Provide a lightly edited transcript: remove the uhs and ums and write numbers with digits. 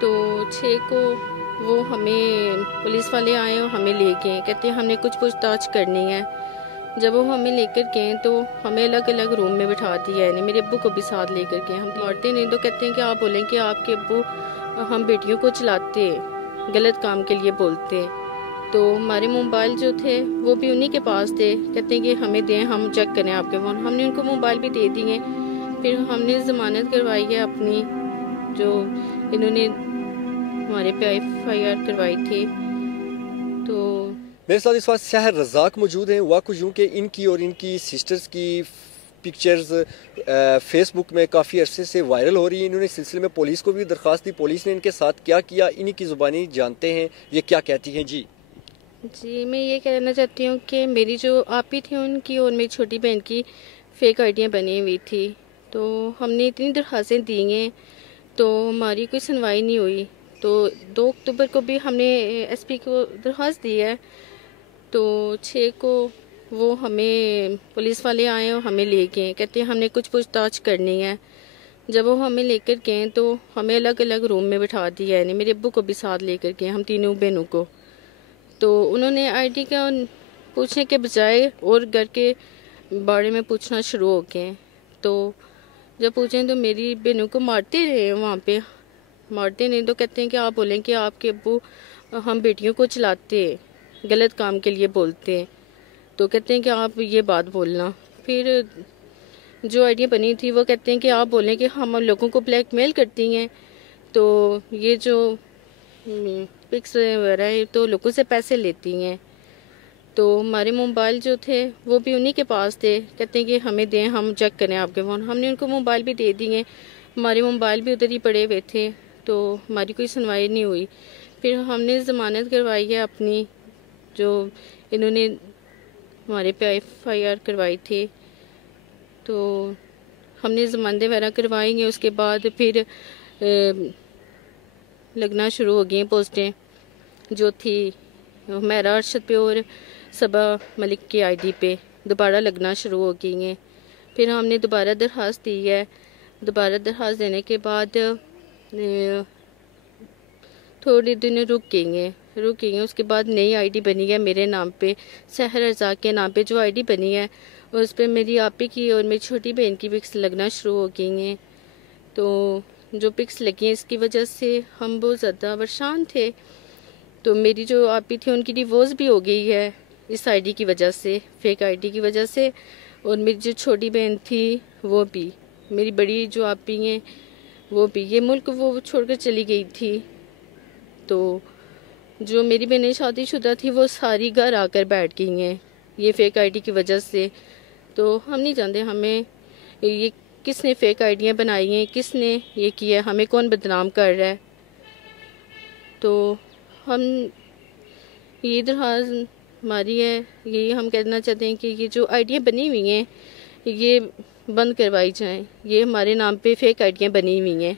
تو 6 کو وہ ہمیں پولیس والے آئے اور ہمیں لے گئے، کہتے ہیں ہم نے کچھ پوچھ تاچھ کرنی ہے۔ جب وہ ہمیں لے کر گئے تو ہمیں الگ الگ روم میں بٹھا دیا ہے، میرے ابو کو بھی ساتھ لے کر گئے۔ ہم مارتے نہیں تو کہتے ہیں کہ آپ بولیں کہ آپ کے ابو ہم بیٹیوں کو چلاتے، غلط کام کے لیے بولتے۔ تو ہمارے موبائل جو تھے وہ بھی انہی کے پاس تھے، کہتے ہیں کہ ہمیں دیں، ہم چیک کریں آپ کے فون۔ ہم نے ان کو موبائل بھی دے دیے، پھر ہم نے ضمانت کروائی ہے اپنی، جو انہوں نے ہمارے پہ FIR کروائی تھی۔ تو میرے ساتھ اس وقت سحر رزاق موجود ہیں۔ ہوا کچھ یوں کہ ان کی اور ان کی سسٹرز کی پکچرز فیس بک میں کافی عرصے سے وائرل ہو رہی ہیں۔ انہوں نے اس سلسلے میں پولیس کو بھی درخواست دی، پولیس نے ان کے ساتھ کیا کیا انہی کی زبانی جانتے ہیں، یہ کیا کہتی ہیں۔ جی میں یہ کہنا چاہتی ہوں کہ میری جو آپی تھی ان کی اور میری چھوٹی بہن کی فیک آئیڈیاں بنی ہوئی تھی، تو ہم نے اتنی درخواستیں دی ہیں تو ہماری کوئی سنوائی نہیں ہوئی۔ تو 2 اکتوبر کو بھی ہم نے SP کو درخواست دی ہے، تو 6 کو وہ ہمیں پولیس والے آئے اور ہمیں لے گئے، کہتے ہیں ہم نے کچھ پوچھ تاچھ کرنی ہے۔ جب وہ ہمیں لے کر گئے تو ہمیں الگ الگ روم میں بٹھا دیا ہے، میرے ابو کو بھی ساتھ لے کر گئے، ہم تینوں بہنوں کو۔ تو انہوں نے ID کا پوچھنے کے بجائے اور گھر کے بارے میں پوچھنا شروع ہو گئے۔ تو جب پوچھیں تو میری بہنوں کو مارتے رہے، وہاں پہ مارتے نہیں تو کہتے ہیں کہ آپ بولیں کہ آپ کے ابو ہم بیٹیوں کو چلاتے، غلط کام کے لیے بولتے۔ تو کہتے ہیں کہ آپ یہ بات بولنا۔ پھر جو آئیڈیا بنی تھی وہ کہتے ہیں کہ آپ بولیں کہ ہم لوگوں کو بلیک میل کرتی ہیں، تو یہ جو پکس وغیرہ ہے تو لوگوں سے پیسے لیتی ہیں۔ تو ہمارے موبائل جو تھے وہ بھی انہی کے پاس تھے، کہتے ہیں کہ ہمیں دیں، ہم چیک کریں آپ کے فون۔ ہم نے ان کو موبائل بھی دے دیے، ہمارے موبائل بھی ادھر ہی پڑے ہوئے تھے، تو ہماری کوئی سنوائی نہیں ہوئی۔ پھر ہم نے ضمانت کروائی ہے اپنی، جو انہوں نے ہمارے پہ FIR کروائی تھی۔ تو ہم نے ضمانتیں وغیرہ کروائی ہیں، اس کے بعد پھر لگنا شروع ہو گئی پوسٹیں جو تھی میرا ارشد پہ اور صبا ملک کی ID پہ دوبارہ لگنا شروع ہو گئی ہیں۔ پھر ہم نے دوبارہ درخواست دی ہے، دوبارہ درخواست دینے کے بعد تھوڑے دن رک گئی ہیں، اس کے بعد نئی ID بنی ہے میرے نام پہ، سحر رزاق کے نام پہ جو ID بنی ہے اس پہ میری آپی کی اور میری چھوٹی بہن کی پکس لگنا شروع ہو گئی ہیں۔ تو جو پکس لگی ہیں اس کی وجہ سے ہم بہت زیادہ پریشان تھے۔ تو میری جو آپی تھی ان کی ڈیورس بھی ہو گئی ہے اس ID کی وجہ سے، فیک ID کی وجہ سے، اور میری جو چھوٹی بہن تھی وہ بھی، میری بڑی جو آپی ہیں وہ بھی، یہ ملک وہ چھوڑ کر چلی گئی تھی۔ تو جو میری بہنیں شادی شدہ تھی وہ ساری گھر آ کر بیٹھ گئی ہیں یہ فیک ID کی وجہ سے۔ تو ہم نہیں جانتے ہمیں یہ کس نے فیک آئیڈیاں بنائی ہیں، کس نے یہ کیا، ہمیں کون بدنام کر رہا ہے۔ تو ہم یہ درخواست ہماری ہے، یہی ہم کہنا چاہتے ہیں کہ یہ جو آئیڈیاں بنی ہوئی ہیں یہ بند کروائی جائیں، یہ ہمارے نام پہ فیک آئیڈیاں بنی ہوئی ہیں۔